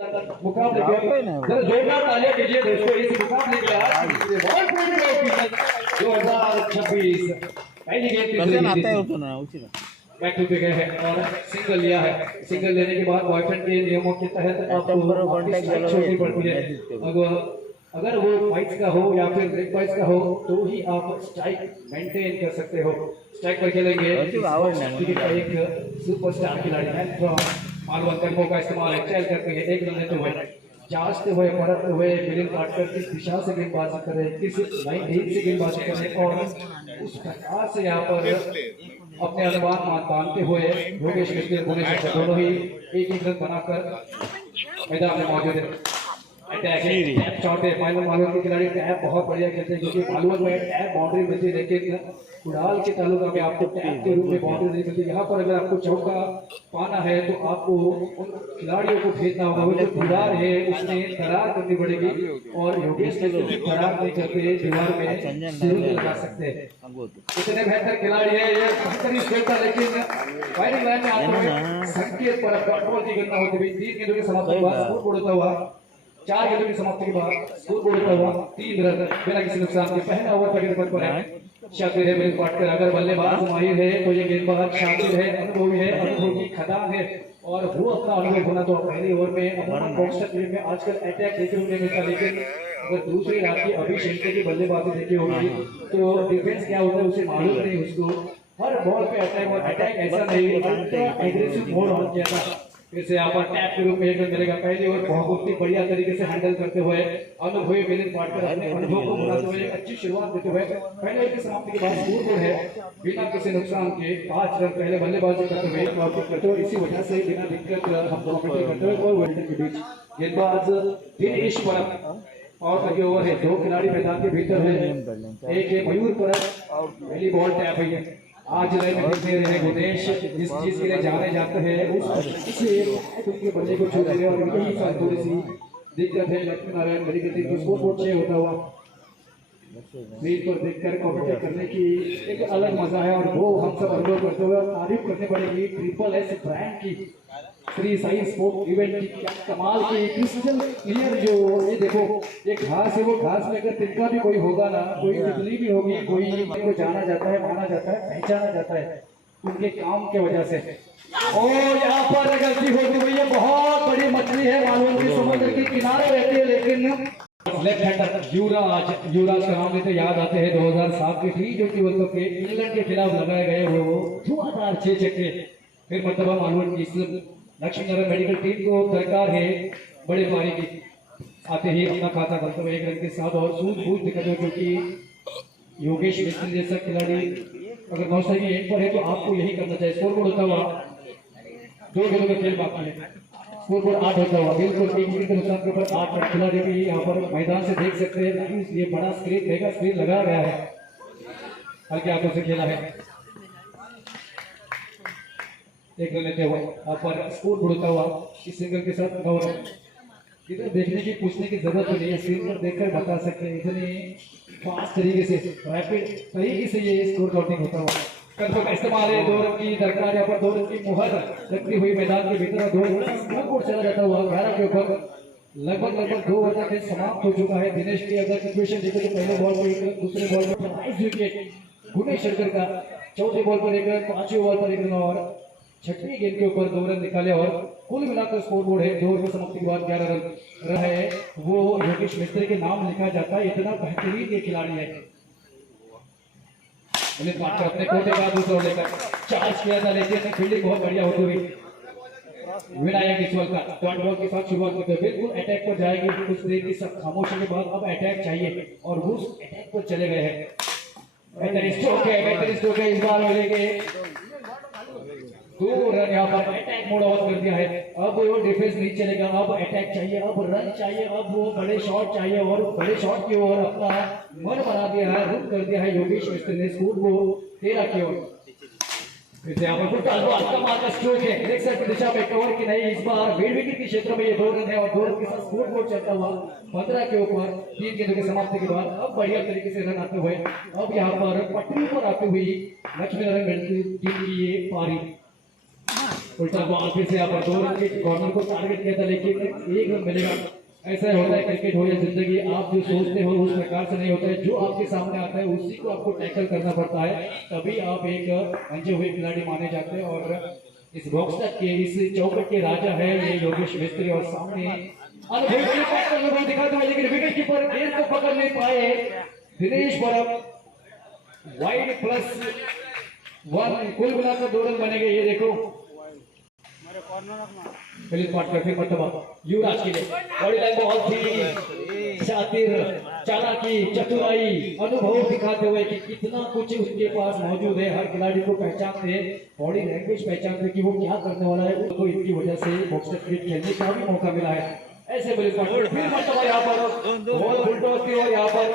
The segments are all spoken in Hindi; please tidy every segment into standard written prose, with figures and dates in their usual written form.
मुकाबले के जोरदार तालियां कीजिए दोस्तों इस मुकाबले के आज 2026 पहली गेम बैक टू गए हैं और सिंगल लिया है। सिंगल लेने के बाद बॉयफ्रेंड के नियमों के तहत आपको छोड़नी पड़ती है। अगर वो वाइट्स का हो या फिर रेड वाइट्स का हो तो ही आप स्ट्राइक मेंटेन कर सकते हो। स्ट्राइक पर खेलेंगे एक सुपरस्टार खिलाड़ी है मालवन टेम्पो का इस्तेमाल एक्सेल करते हैं। एक रन लेते हुए जांचते हुए पढ़ते हुए फील्डिंग काटकर किस दिशा से गेंदबाजी करें, किस लाइन से गेंदबाजी करें और उस प्रकार से यहाँ पर अपने अनुमान मानते हुए योगेश मिश्र दोनों ही एक रन बनाकर मैदान में मौजूद है। टैप शॉट है मालवन के खिलाड़ी टैप बहुत बढ़िया खेलते हैं क्योंकि मालवन में टैप बाउंड्री मिलती है लेकिन उड़ाल के तालुका में आपको टैप के रूप में बाउंड्री नहीं मिलती। यहाँ पर अगर आपको चौका पाना है तो आपको उन खिलाड़ियों को भेजना होगा। वो जो दीवार है उसमें दरार करनी पड़ेगी और योगेश दरार नहीं करते दीवार में सिर लगा सकते हैं। इतने बेहतर खिलाड़ी है ये बेहतरीन खेलता लेकिन फायरिंग लाइन में आपको संकेत पर कंट्रोल की करना होती है। 3 गेंदों के समाप्ति के बाद स्कोर बोर्ड होता हुआ 4 गेंदों की समाप्ति के बाद स्कोर बोर्ड होता हुआ 3 रन बिना किसी नुकसान के पहला ओवर का गेंद पर है। शातिर है मिल पाटकर अगर बल्लेबाज माहिर है तो ये गेंदबाज शातिर है, अनुभवी है, अनुभवी खदान है और वो अपना अनुभव होना तो पहले ओवर में बॉक्सर टीम में आजकल अटैक देखने को मिलता लेकिन अगर दूसरी रात की अभिषेक की बल्लेबाजी देखी होगी तो डिफेंस क्या होता है उसे मालूम नहीं। उसको हर बॉल पे अटैक और अटैक ऐसा नहीं एग्रेसिव मोड ऑन किया था। फिर से यहाँ पर टैप के रूप में एक रन मिलेगा। पहली ओवर बहुत ही बढ़िया तरीके से हैंडल करते हुए अनुभवी मिलिंद पाटकर अपने अनुभव को बनाते हुए अच्छी शुरुआत देते हुए पहले ओवर की समाप्ति के बाद स्कोर बोर्ड है बिना किसी नुकसान के 5 रन पहले बल्लेबाजी करते हुए वापस करते हुए इसी वजह से बिना दिक्कत हम दोनों करते हुए और वेल्डन के बीच गेंदबाज दिनेश परब और लगे ओवर है। 2 खिलाड़ी मैदान के भीतर है। एक है मयूर परब और पहली बॉल टैप हुई है। आज रहे गुनेश जिस चीज के लिए जाने जाते हैं उसके बल्ले को छू रहे और यही थोड़ी सी दिक्कत है। लक्ष्मी नारायण मेरी गति को स्कोर बोर्ड से होता हुआ मीट पर देखकर कॉम्पिटेट करने की एक अलग मजा है और वो हम सब अनुभव करते हुए तारीफ करनी पड़ेगी ट्रिपल एस ब्रांड की फ्री साइज स्पोर्ट इवेंट की क्या कमाल की क्रिस्टल क्लियर जो ये देखो ये घास है वो घास में अगर तिनका भी कोई होगा ना कोई तितली भी होगी कोई को जाना जाता है माना जाता है पहचाना जाता है उनके काम के वजह से। और यहाँ पर गलती होती हुई है बहुत बड़ी मछली है मालूम की समुद्र के किनारे रहती है लेकिन लेफ्ट हैंडर युवराज का नाम लेते याद आते हैं 2007 के T20 वर्ल्ड कप के इंग्लैंड के खिलाफ लगाए गए वो धुआंधार 6 छक्के। फिर मतलब मालूम की लक्ष्मी नारायण मेडिकल टीम को दरकार है बड़े पारी की आते ही अपना खाता करते हुए 1 रन के साथ और सूझबूझ दिक्कत हो क्योंकि योगेश मिश्र जैसा खिलाड़ी अगर 9 सही 1 पर है तो आपको यही करना चाहिए। स्कोर बोर्ड होता हुआ 2 गेंदों का खेल बाकी है। स्कोर बोर्ड 8 होता हुआ बिल्कुल 1 विकेट के नुकसान के ऊपर 8 रन खिलाड़ी भी यहाँ पर मैदान से देख सकते हैं। ये बड़ा स्क्रीन रहेगा स्क्रीन लगाया गया है हल्के हाथों से खेला है। 1 रन लेते हुए यहाँ पर स्कोर बढ़ता हुआ इस सिंगल के साथ इधर देखने की पूछने की जरूरत नहीं है स्क्रीन पर देखकर बता सकते हैं इतनी फास्ट तरीके से रैपिड तरीके से ये स्कोर काउंटिंग होता हुआ कदमों का इस्तेमाल है। 2 रन की दरकार यहाँ पर 2 रन की मुहर लगती हुई मैदान के भीतर 2 स्कोर बोर्ड चला जाता हुआ 11 के ऊपर लगभग 2 ओवर का समाप्त हो चुका है। दिनेश की अगर सिचुएशन देखें तो पहले बॉल पर दूसरे बॉल पर 22 विकेट गुनेश शंकर का चौथे बॉल पर 1 रन 5वें ओवर पर 1 रन और 6वीं गेंद के ऊपर 2 रन निकाले और कुल मिलाकर स्कोर बोर्ड है 2 ओवर की समाप्ति के बाद 11 रन रहा है। वो योगेश मिश्र के नाम लिखा जाता है इतना बेहतरीन ये खिलाड़ी है। अपने कोटे का दूसरा ओवर लेकर चार्ज किया था लेकिन फील्डिंग बहुत बढ़िया होती हुई विनायक इस का डॉट बॉल के साथ शुरुआत करते हुए बिल्कुल अटैक पर जाएगी। कुछ देर की सब खामोशी के बाद अब अटैक चाहिए और वो अटैक पर चले गए हैं। बेहतरीन स्ट्रोक है इस बार मिलेंगे 2 रन यहाँ पर अटैक मोड ऑन कर दिया है। अब वो डिफेंस नहीं चलेगा अब अटैक चाहिए अब रन चाहिए अब वो बड़े शॉट चाहिए और बड़े शॉट की ओर अपना मन बना दिया है रुक कर दिया है योगेश मिश्र ने स्कोर को 13 की ओर। फिर से यहाँ पर कमाल का स्ट्रोक है लेग साइड की दिशा में कवर की नहीं इस बार मिड विकेट के क्षेत्र में ये 2 रन है और 2 रन के साथ स्कोर बोर्ड चलता हुआ 15 के ऊपर 3 गेंदों की समाप्ति के बाद अब बढ़िया तरीके से रन आते हुए अब यहाँ पर पटरी पर आती हुई लक्ष्मी नारायण टीम की ये पारी उल्टा बॉल फिर से यहाँ पर 2 रन के कॉर्नर को टारगेट किया था, लेकिन 1 रन मिलेगा। ऐसा होता है क्रिकेट हो या जिंदगी, आप जो सोचते हो उस प्रकार से नहीं होता है। जो आपके सामने आता है उसी को आपको टैकल करना पड़ता है, तभी आप एक अंजे हुए खिलाड़ी माने जाते हैं। और इस बॉक्सर के इस चौकट के राजा है ये योगेश मिस्त्री। और सामने अनुभव दिखाते हुए, लेकिन विकेट कीपर गेंद को पकड़ नहीं पाए। दिनेश परब वाइड +1, कुल मिलाकर 2 रन बनेंगे। ये देखो फिलिप पाटकर फिर मरतबा युवराज के लिए बड़ी लाइन बॉल थी, शातिर चालाकी चतुराई अनुभव दिखाते हुए कि कितना कुछ उसके पास मौजूद है। हर खिलाड़ी को पहचानते हैं, बॉडी लैंग्वेज पहचानते हैं कि वो क्या करने वाला है। उसको इनकी वजह से बॉक्सर क्रिकेट खेलने का भी मौका मिला है। ऐसे फिलिप पाटकर फिर मरतबा यहाँ पर बॉल बुलडॉग की और यहाँ पर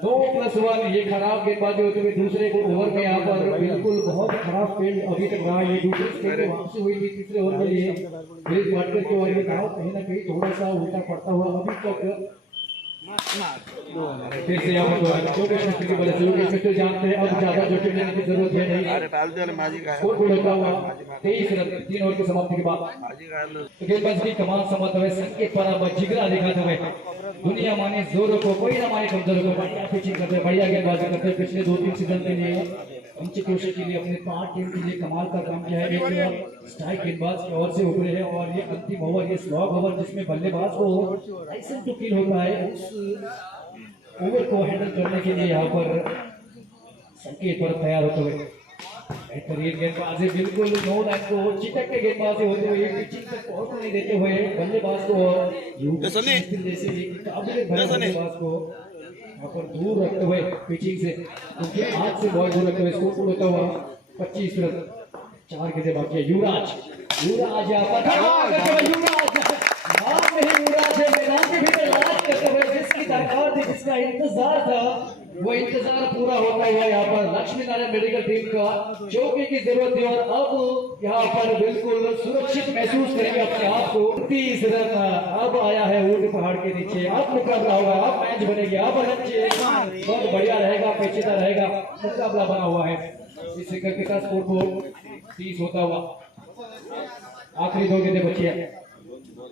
2+1। ये खराब गेंदबाजी होते हुए दूसरे ओवर में यहाँ पर बिल्कुल बहुत खराब फील्ड अभी तक रहा। ये दूसरी स्टेट वापसी हुई थी तीसरे ओवर के लिए फिलिप पाटकर के, और ये गाँव कहीं ना कहीं थोड़ा सा उल्टा पड़ता हुआ अभी तक फिर से यहाँ पर योगेश मिस्त्री की वजह से। योगेश मिस्त्री जानते हैं अब ज्यादा जोखिम लेने की जरूरत है नहीं। स्कोर बोर्ड होता हुआ 23 रन 3 ओवर की समाप्ति के बाद गेंदबाज की कमाल संभालते हुए संकेत पर जिगरा दिखाते हुए दुनिया माने जोरों को कोई ना माने कमजोरों को। बढ़िया पिचिंग करते हैं, बढ़िया गेंदबाजी करते हैं। पिछले 2-3 सीजन के लिए इंस्टीट्यूशन के लिए अपने 5 टीम के लिए कमाल का काम किया है। एक स्ट्राइक गेंदबाज की ओर से उभरे हैं और ये अंतिम ओवर, ये स्लॉग ओवर जिसमें बल्लेबाज को लाइसेंस टू किल होता है, उस ओवर को हैंडल करने के लिए यहाँ पर संकेत पर तैयार होते हुए बेहतरीन गेंदबाजी, बिल्कुल नो लाइन को चिटक के गेंदबाजी होते हुए पिचिंग तक पहुंच नहीं देते हुए बल्लेबाज को जैसे काबिलियत भरे बल्लेबाज को यहाँ पर दूर रखते हुए पिचिंग से उनके हाथ से बॉल दूर रखते हुए स्कोर होता हुआ 25 रन 4 गेंदें बाकी है। युवराज यहाँ पर युवराज है मैदान के भीतर राज करते हुए, जिसकी दरकार थी, जिसका इंतजार था, वो इंतजार पूरा होता हुआ यहाँ पर लक्ष्मी नारायण मेडिकल टीम का चौके की जरूरत थी और अब यहाँ पर बिल्कुल सुरक्षित महसूस करेंगे अपने आप को। 30 रन अब आया है ऊंट पहाड़ के नीचे, अब मुकाबला होगा, अब मैच बनेगी, अब बहुत बढ़िया रहेगा, पेचीदा रहेगा, मुकाबला बना हुआ है। इस क्रिकेट का स्कोर बोर्ड 30 होता हुआ आखिरी 2 गेंदें बची है।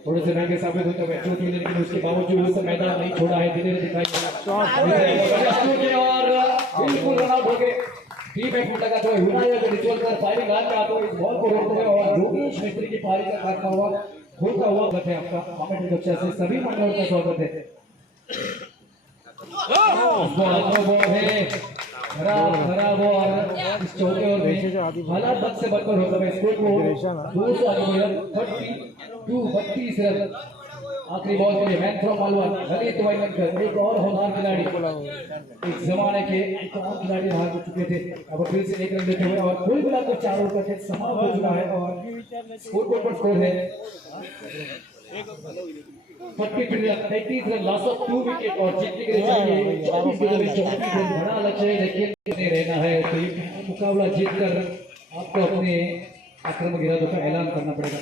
थोड़े से महंगे साबित होते हुए चोट मिलने लेकिन उसके बावजूद उस मैदान नहीं छोड़ा है। दिनेश दिखाई और बिल्कुल रन आउट हो गए। टीम एक मिनट लगाते हुए विनायक रिचुअल कर फायरिंग लाइन में आते हुए इस बॉल को रोकते हुए और योगेश मिस्त्री की पारी का करता हुआ होता हुआ बचे। आपका कमेंट कक्षा से सभी मंडलों का स्वागत है। बॉल है खराब और इस चौके और हालात बद से बदतर होता है। स्कोर को 32 रन। आखिरी बॉल के लिए मैन फ्रॉम मालवा ललित वाइलंकर, एक और होनहार खिलाड़ी, एक जमाने के एक और खिलाड़ी हार चुके थे, अब फिर से 1 रन देते हुए और कुल मिलाकर 4 ओवर का खेल समाप्त हो चुका है और स्कोर बोर्ड पर स्कोर है 33 रन, लॉस ऑफ 2 विकेट और जीतने के लिए चाहिए 24 रन। बड़ा लक्ष्य है लेकिन रहना है तो ये मुकाबला जीतकर आपको अपने आक्रमक इरादों का ऐलान करना पड़ेगा।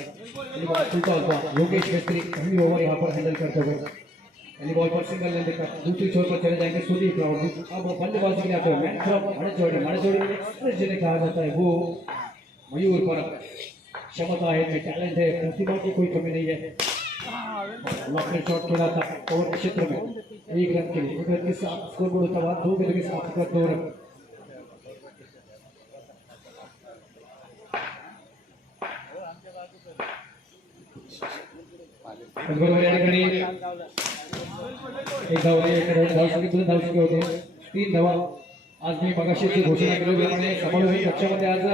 योगेश मिस्त्री पहली ओवर यहाँ पर हैंडल करते हुए पहली बॉल पर सिंगल लेने का दूसरी छोर पर चले जाएंगे सुदीप राव। अब बल्लेबाजी के लिए आते हुए मैन फ्रॉम मणिजोड़ी एक्सप्रेस जिन्हें कहा जाता है वो मयूर पर क्षमता है, टैलेंट है, प्रतिभा की कोई कमी नहीं है। लॉकडाउन शॉट खेला था ओवर के क्षेत्र में 1 रन के लिए, 1 रन के साथ स्कोर बोर्ड होता हुआ 2 विकेट के साथ 2 रन। एक धाव होते 3 धावा आज मी मगाशी घोषणा केली समावेश कक्षामध्ये आज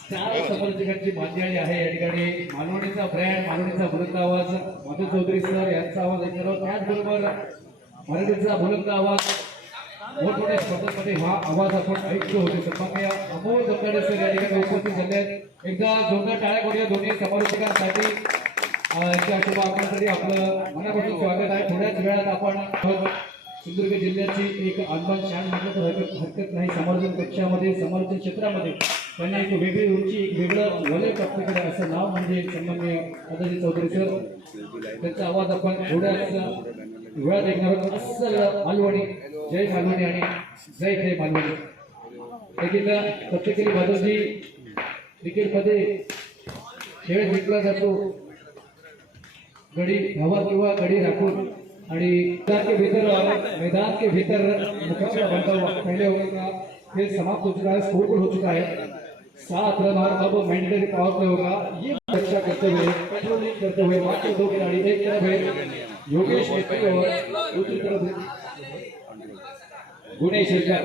स्टार समर्थकांची मांदियाळी आहे। या ठिकाणी मालवणीचा ब्रँड, मालवणीचा बुलंद आवाज मधु चौधरी सर यांचा आवाज ऐकणार आहोत। त्याचबरोबर मराठीचा बुलंद आवाज मोठमोठ्या स्पर्धांमध्ये हा आवाज आपण ऐकतो होते। सन्माननीय अमोल गंगाडे सर या ठिकाणी उपस्थित झाले आहेत। एकदा जोरदार टाळ्या करूया दोन्ही समर्थकांसाठी। त्या शुभ आगमनासाठी आपलं मनापासून स्वागत आहे। थोड्याच वेळात आपण सिंधुदुर्ग जिल्ह्याची एक आगमन शान म्हटलं तर हरकत नाही। समर्थन कक्षामध्ये समर्थन क्षेत्रामध्ये त्यांनी एक वेगळी उंची, एक वेगळं वलय प्राप्त केलं असं नाव म्हणजे सन्माननीय दादाजी चौधरी सर। त्यांचा आवाज आपण थोड्याच वेळात ऐकणार आहोत। अस्सल मालवणी, जय मालवणी आणि जय जय मालवणी। लेकिन प्रत्येक बादल जी क्रिकेट मध्ये खेळ जिंकला जातो गडी हवा किंवा गडी राखून आणि मैदान के भीतर मुकाबला बनता हुआ पहले ओवर का खेल समाप्त हो चुका है, स्कोर हो चुका है 7 रन और अब मैंडेटरी पावर प्ले होगा। ये अच्छा करते हुए कंट्रोलिंग करते हुए बाकी दो खिलाड़ी एक तरफ है योगेश मेत्री और दूसरी तरफ गुनेश हरकर।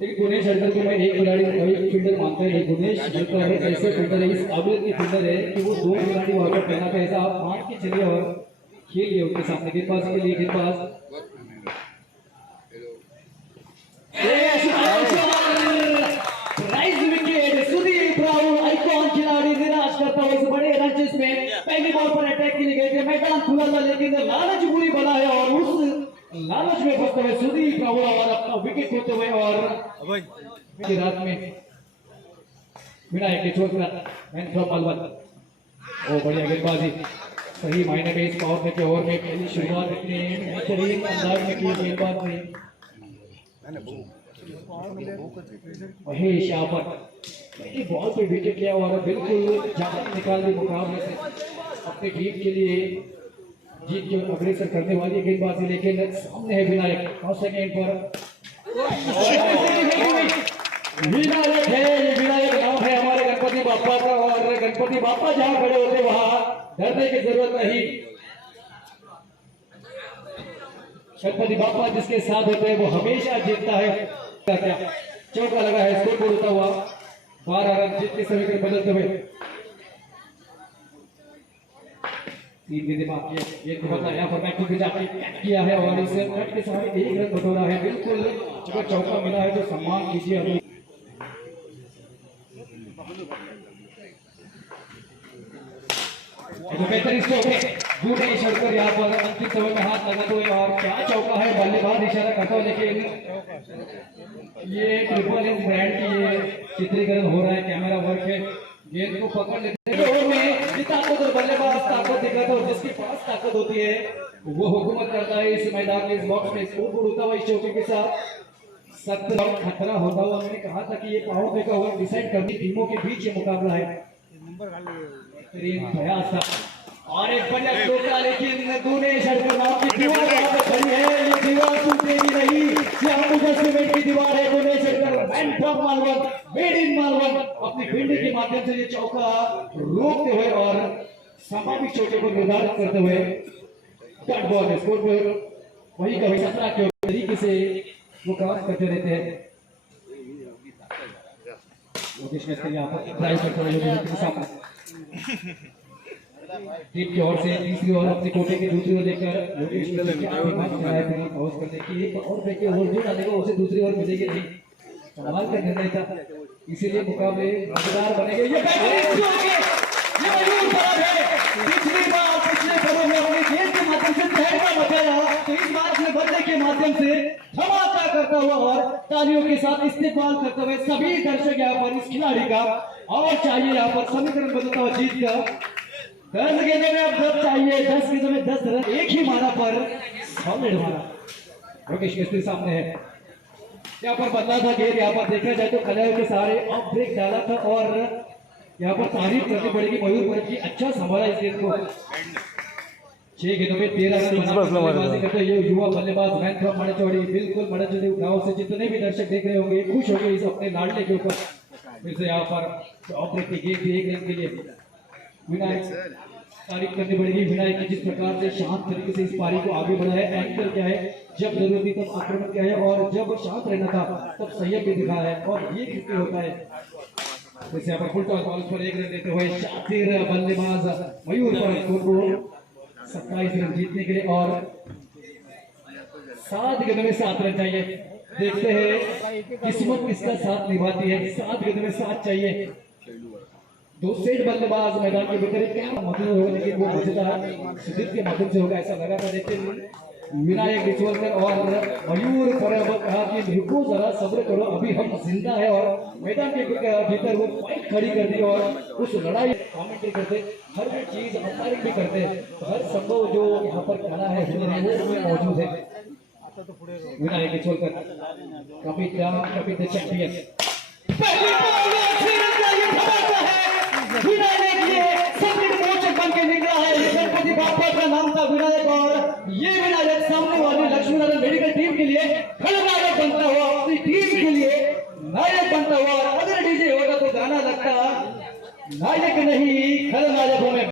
लेकिन गुनेश हरकर को मैं एक खिलाड़ी एक फील्डर मानता है। गुनेश हरकर है ऐसे फील्डर है, इस काबिलियत की फील्डर है कि वो दो खिलाड़ी वहां पर पहना था ऐसा आप मान के चलिए और खेलिए उनके सामने। गेंदबाज के लिए गेंदबाज राइज विकेट सुदीप राहुल आइकॉन खिलाड़ी निराश करता हुआ इस बड़े रंचेस में पहली बॉल पर अटैक के लिए गए थे। मैदान खुला था लेकिन लालच बुरी बना है और उस लालच में फंसते हुए सुदीप राहुल और अपना विकेट खोते हुए और रात में विनायक के छोड़कर मैन फ्रॉम अलवर ओ बढ़िया गेंदबाजी सही मायने में इस पावर के ओवर में पहली शुरुआत इतनी बेहतरीन अंदाज में की गेंदबाज ने महेश यहाँ पर पहली बॉल पे विकेट लिया और बिल्कुल जान निकाल दी मुकाबले से अपनी टीम के लिए जीत के अग्रसर करने वाली गेंदबाजी। लेकिन सामने है विनायक और सेकेंड पर विनायक है, विनायक नाम है हमारे गणपति बापा का और गणपति बापा जहाँ खड़े होते वहां डरने की जरूरत नहीं। गणपति बापा जिसके साथ होते हैं वो हमेशा जीतता है। क्या चौका लगा है, स्कोर बोर्ड होता हुआ 12 रन जीत के समीकरण बदलते हुए 3 गेंदें बाकी है। ये तो पता यहाँ पर मैच जाके किया है और इस कट के साथ 1 रन बटोरा है। बिल्कुल अगर चौका मिला है तो सम्मान कीजिए अभी। बेहतरीन स्ट्रोक है गुनेश हरकर यहाँ पर अंतिम समय में हाथ लगाते हुए और क्या चौका है, बल्लेबाज इशारा करता हुआ। लेकिन ये ट्रिपल एस ब्रांड की ये चित्रीकरण हो रहा है, कैमरा वर्क है। गेंद को पकड़ लेते हैं ताकत और बल्लेबाज ताकत दिखाता है, जिसके पास ताकत होती है वो हुकूमत करता है इस मैदान के इस बॉक्स में। स्कोर बोर्ड होता हुआ इस चौके के साथ सख्त खतरा होता हुआ। मैंने कहा था कि ये पावर प्ले का ओवर डिसाइड करनी टीमों के बीच ये मुकाबला है। प्रयास था और एक बढ़िया टोका, लेकिन गुनेश हरकर नाम की दीवार वहां पर खड़ी है। ये दीवार टूटेगी नहीं, ये सीमेंट की दीवार है। Gunesh Harkar man from Malvan, made in Malvan अपनी फील्डिंग के माध्यम से ये चौका रोकते हुए और स्वाभाविक चौके को निर्धारित करते हुए डॉट बॉल स्कोर पर वही कभी 17 के तरीके से वो काम करते रहते हैं। योगेश मिस्त्री यहाँ पर ड्राइव करते हुए टीम की ओर से तीसरी ओवर अपने कोटे की दूसरी ओर लेकर योगेश मिस्त्री पहुंच करने की एक और देखे ओवर जो डाले को उसे दूसरी ओर मिलेगी नहीं। कमाल का निर्णय था, इसीलिए मुकाबले मजेदार बनेंगे। ये पिछली बार पिछले पलों में अपने खेल के माध्यम से तहलका मचाया, तो इस बार अपने बल्ले के माध्यम से धमाका करता हुआ और तालियों के साथ इस्तेमाल करते हुए सभी दर्शक यहाँ पर इस खिलाड़ी का और चाहिए यहाँ पर समीकरण बदलता हुआ जीत का 10 गेंदों में अब 10 चाहिए, 10 गेंदों में 10 रन एक ही मारा पर सॉलिड मारा। योगेश मिस्त्री सामने है, यहाँ पर बदला था गेंद। यहाँ पर देखा जाए तो कलर के सारे ऑफ ब्रेक डाला था और यहाँ पर तारीफ करनी पड़ेगी मयूर पर की अच्छा संभाला इस गेंद को। 6 गेंदों में 13 रन करते ये युवा बल्लेबाज मैन फ्रॉम मड़चौड़ी। बिल्कुल मड़चौड़ी गांव से जितने भी दर्शक देख रहे होंगे खुश होंगे इस अपने लाडले के ऊपर। फिर से यहाँ पर ऑफ ब्रेक की गेंद 1 रन के लिए विनायक तारीफ करनी पड़ेगी। विनायक ने जिस प्रकार से शांत तरीके से इस पारी को आगे बढ़ाया, एंकर क्या है, जब जरूरत थी तब आक्रमण क्या है और जब शांत रहना था तब संयम भी दिखा है और ये क्रिकेट होता है। जैसे यहाँ पर फुल टॉस बॉल पर 1 रन देते हुए शातिर बल्लेबाज मयूर पर स्कोर को 27 रन जीतने के लिए और 7 गेंदों में 7 रन चाहिए। देखते हैं किस्मत किसका साथ निभाती है। 7 गेंदों में 7 चाहिए। 2 सेट बल्लेबाज मैदान के भीतर क्या मतलब होगा, लेकिन वो मजेदार सुदीप के माध्यम से होगा ऐसा लगा था। लेकिन विनायक डिचवलकर और मयूर पर कहा कि रुको जरा सब्र करो, अभी हम जिंदा है और मैदान के भीतर वो फाइट खड़ी कर दी और उस लड़ाई कमेंट्री करते, हर चीज अंपायरिंग भी करते, हर संभव जो यहाँ पर खड़ा है वो मौजूद है। विनायक डिचवलकर कपितान कपित चैंपियन पहली बॉल में अच्छी रन का ये धमाका है। विनायक ये संकट मोचक बन के निकला है। ये गणपति बापा का नाम था विनायक, और ये विनायक सामने वाली लक्ष्मीनारायण मेडिकल टीम के लिए खलनायक बनता हुआ, अपनी टीम के लिए नायक बनता हुआ। अगर डीजे होगा तो गाना लगता नायक नहीं खलनायकों में